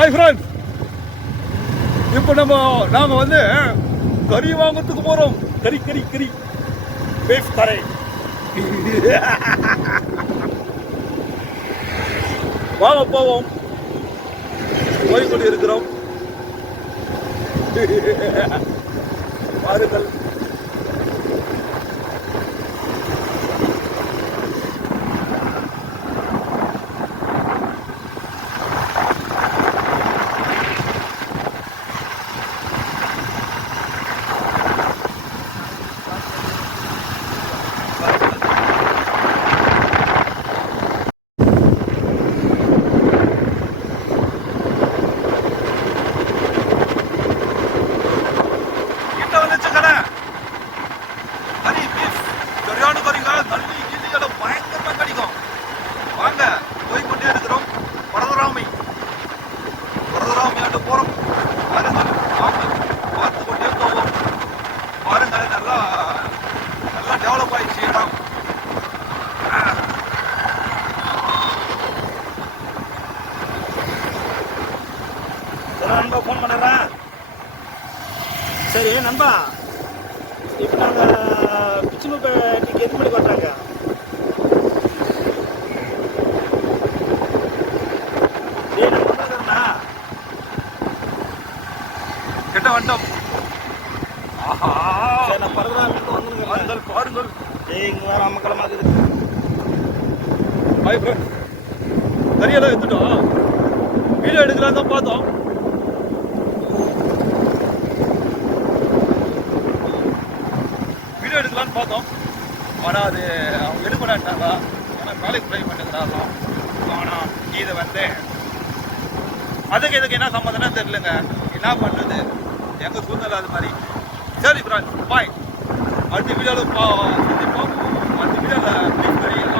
Hi friend இப்போ நம்ம நாம் வந்து கறி வாங்கிறதுக்கு போகிறோம் கறி கறி கறி. பீஃப் கரை வாங்க போவோம். போய் கொண்டு இருக்கிறோம். பாருங்கள். நண்பா ஃபோன் பண்ணுறேன் சரி நண்பா இப்போ நாங்கள் பிச்சுனு இன்னைக்கு எது மணிக்கு வர்றாங்க கிட்ட வந்துட்டோம். ஆஹா. சரி நான் பரதராமிக்கு வந்துருக்கேன் பாருங்கள் இங்கே வேறு அம்மக்கிழமா இருக்குது. ஹாய் ஃப்ரெண்ட் கறியெல்லாம் எடுத்துட்டோம். வீடியோ எடுக்கலாம் தான் பார்த்தோம் வீடியோ எடுக்கலாம்னு பார்த்தோம். ஆனால் அது அவங்க எடுக்க ஏன்னா வேலைக்கு ட்ரை பண்ணுறாங்களாம் ஆனால் இது வந்து அதுக்கு இதுக்கு என்ன சம்மந்தம்னா தெரியலங்க. என்ன பண்ணுறது எங்கள் சூழ்நிலை அது மாதிரி. சரி ஃப்ரெண்ட் பாய் அடுத்த வீடியோவில் பா அடுத்த வீடியோவில்